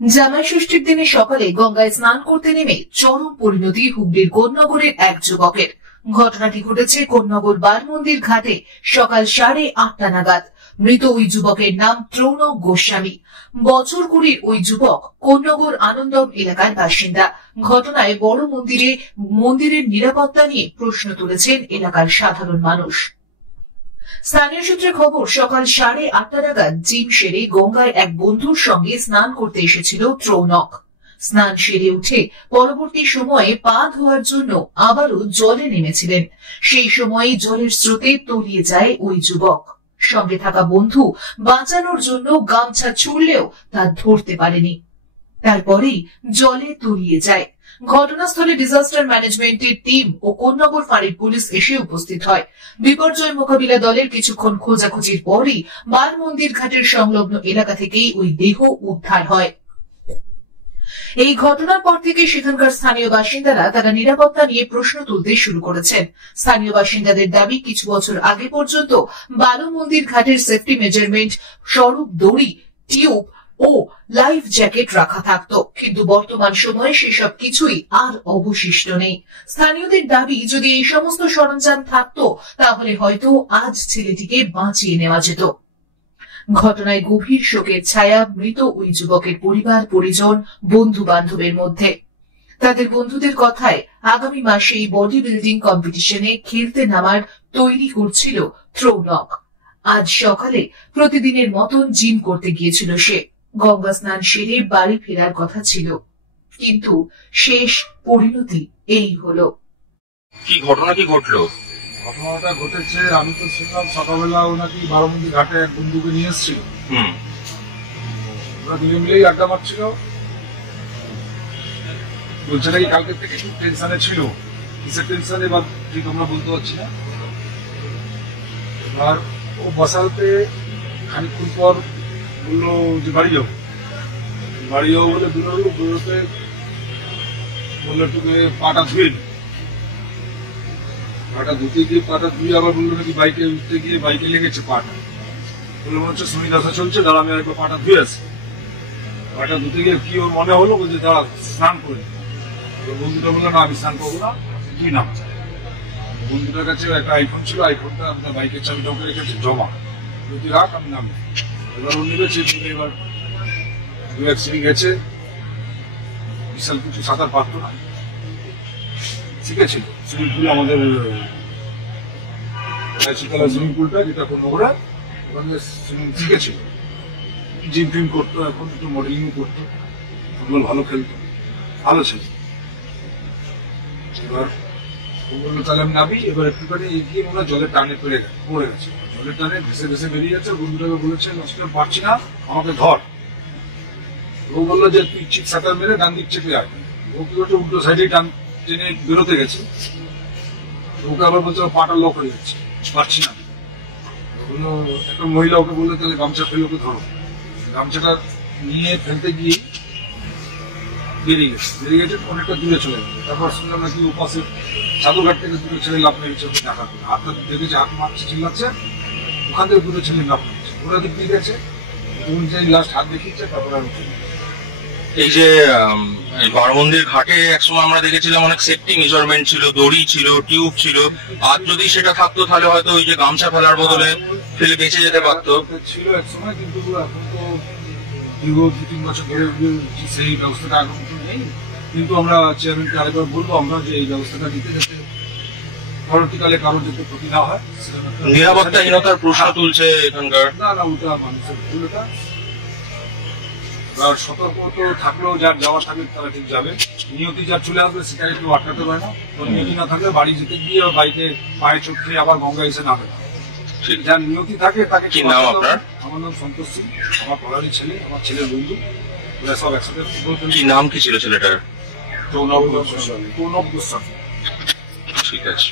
জামাই ষষ্ঠীর দিনে সকালে গঙ্গায় স্নান করতে নেমে চরম পরিণতি হুগলির কোন্নগরের এক যুবকের। ঘটনাটি ঘটেছে কোন্নগর বালমন্দির ঘাটে সকাল 8:30 নাগাদ। মৃত ওই যুবকের নাম ত্রৌনক গোস্বামী। বছর 20 ওই যুবক কোন্নগর আনন্দম এলাকার বাসিন্দা। ঘটনায় বড় মন্দিরের নিরাপত্তা নিয়ে প্রশ্ন তুলেছেন এলাকার সাধারণ মানুষ। স্থানীয় সূত্রে খবর, সকাল 8:30 নাগাদ জিম সেরে গঙ্গায় এক বন্ধুর সঙ্গে স্নান করতে এসেছিল ত্রৌনক। স্নান সেরে উঠে পরবর্তী সময়ে পা ধোয়ার জন্য আবারও জলে নেমেছিলেন। সেই সময়ে জলের স্রোতে তলিয়ে যায় ওই যুবক। সঙ্গে থাকা বন্ধু বাঁচানোর জন্য গামছা ছুড়লেও তা ধরতে পারেনি। তারপরেই জলে তলিয়ে যায়। ঘটনাস্থলে ডিজাস্টার ম্যানেজমেন্টের টিম ও কোন্নগর ফাঁড়ির পুলিশ এসে উপস্থিত হয়। বিপর্যয় মোকাবিলা দলের কিছুক্ষণ খোঁজাখুঁজির পরই বালমন্দির ঘাটের সংলগ্ন এলাকা থেকেই ওই দেহ উদ্ধার হয়। এই ঘটনার পর থেকে সেখানকার স্থানীয় বাসিন্দারা তারা নিরাপত্তা নিয়ে প্রশ্ন তুলতে শুরু করেছেন। স্থানীয় বাসিন্দাদের দাবি, কিছু বছর আগে পর্যন্ত বালমন্দির ঘাটের সেফটি মেজারমেন্ট স্বরূপ দড়ি, টিউব ও লাইফ জ্যাকেট রাখা থাকত, কিন্তু বর্তমান সময়ে সেসব কিছুই আর অবশিষ্ট নেই। স্থানীয়দের দাবি, যদি এই সমস্ত সরঞ্জাম থাকতো তাহলে হয়তো আজ ছেলেটিকে বাঁচিয়ে নেওয়া যেত। ঘটনায় গভীর শোকের ছায়া মৃত ওই যুবকের পরিবার, পরিজন, বন্ধু বান্ধবের মধ্যে। তাদের বন্ধুদের কথায় আগামী মাসেই বডি বিল্ডিং কম্পিটিশনে খেলতে নামার তৈরি করছিল ত্রৌনক। আজ সকালে প্রতিদিনের মতন জিম করতে গিয়েছিল সে। গঙ্গা স্নান সেরে বাড়ি ফেরার কথা ছিল, কিন্তু শেষ পরিণতি এই হলো। কি ঘটনা কি ঘটলো? ঘটনাটা ঘটেছে, আমি তো শুনলাম সকালবেলা ওনাকে বালমন্দির ঘাটে এক বন্ধুকে নিয়ে এসেছিল। ওরা দুজন মিলেই আড্ডা মারছিল। বলছে নাকি কালকে থেকে একটু টেনশনে ছিল। কিসের টেনশন এবার ঠিক আমরা বলতে পারছি না। এবার ও বসাতে খানিকক্ষণ পর বললো যে বাড়ি যাবো বলে বেরোতে বললো একটু পাটা ধুয়ে নি। পাটা ধুতে গিয়ে পাটা ধুয়ে আবার বললো নাকি বাইকে উঠতে গিয়ে বাইকে লেগেছে পাটা। বলে মনে হচ্ছে সুবিধা চলছে, দাঁড়া আমি একবার পাটা ধুয়ে আসি। পাটা ধুতে গিয়ে কি ওর মনে হলো, বলছে দাঁড়া স্নান করে। বন্ধুটা বললো না আমি স্নান করবো না, তুই নাম। বন্ধুটার কাছে একটা আইফোন ছিল, আইফোনটা আপনার বাইকের চাবিটা ওকে রেখেছে জমা, তুই রাখ আমি নাম। এবার ও নেমেছে, এবার দু এক সিঁড়ি গেছে, বিশাল কিছু সাঁতার পারত না, শিখেছিল সুইমিং পুল, আমাদের সুইমিং পুলটা যেটা কোনো ওরা ওখানে সুইমিং শিখেছিল, জিম ফিম করতো, এখন একটু মডেলিংও করতো, ফুটবল ভালো খেলতো, ভালো ছিল। এবার ও বললো তাহলে আমি নাবি। এবার একটুখানি এগিয়ে মনে হয় জলের টানে পড়ে গেছে, জলের টানে ভেসে ভেসে বেরিয়ে যাচ্ছে। বন্ধুটাকে বলেছে নষ্ট পারছি না, আমাকে ধর। ও বললো যে তুই ঠিক সাঁতার মেরে ডান দিক চেপে আয়। ও কি করছে, উল্টো সাইডে ডান টেনে বেরোতে গেছে। ওকে আবার বলছে পাটা লক হয়ে যাচ্ছে, পারছি না। বললো একটা মহিলা ওকে বললো তাহলে গামছা ফেলে ওকে ধরো। গামছাটা নিয়ে ফেলতে গিয়ে বেরিয়ে গেছে, অনেকটা দূরে চলে গেছে। তারপর শুনলাম নাকি উপাসে চাদরঘাট থেকে দূরে ছেলে লাভ মেরেছে, ওকে দেখা করে হাতটা দেখেছে, হাত মারছে, চিল্লাচ্ছে, ওখান থেকে দূরে ছেলে লাভ মেরেছে, ওরা দিক দিয়ে গেছে, লাস্ট হাত দেখিয়েছে, তারপর আর এই যে বালমন্দির ঘাটে একসময় আমরা দেখেছিলাম অনেক সেফটি মেজারমেন্ট ছিল, দড়ি ছিল, টিউব ছিল। আর যদি সেটা থাকতো তাহলে হয়তো ওই যে গামছা ফেলার বদলে ফেলে বেঁচে যেতে পারতো। ছিল এক সময়, কিন্তু এখন তো দীর্ঘ 2-3 বছর ধরে সেই ব্যবস্থাটা এখন নেই। কিন্তু আমরা চেয়ারম্যানকে আরেকবার বলবো আমরা যে এই ব্যবস্থাটা নিতে, যাতে পরবর্তীকালে কারোর যাতে ক্ষতি না হয়। নিরাপত্তাহীনতার প্রশ্ন তুলছে এখানকার। না ওটা মানুষের ভুল। ওটা আর সতর্ক তো থাকলেও যার যাওয়া থাকবে তারা ঠিক যাবে। নিয়তি যার চলে আসবে সেটা কেউ আটকাতে পারে না। নিয়তি না থাকলে বাড়ি যেতে গিয়ে বাইকে পায়ে চোট খেয়ে আবার গঙ্গা এসে নামে। যার নিয়তি থাকে তাকে। কি নাম আপনার? আমার নাম সন্তোষ সিং, আমার পড়ারই ছেলে, আমার ছেলের বন্ধু, ওরা সব একসাথে। কি নাম কি ছিল ছেলেটার? ত্রৌনক গোস্বামী। ঠিক আছে।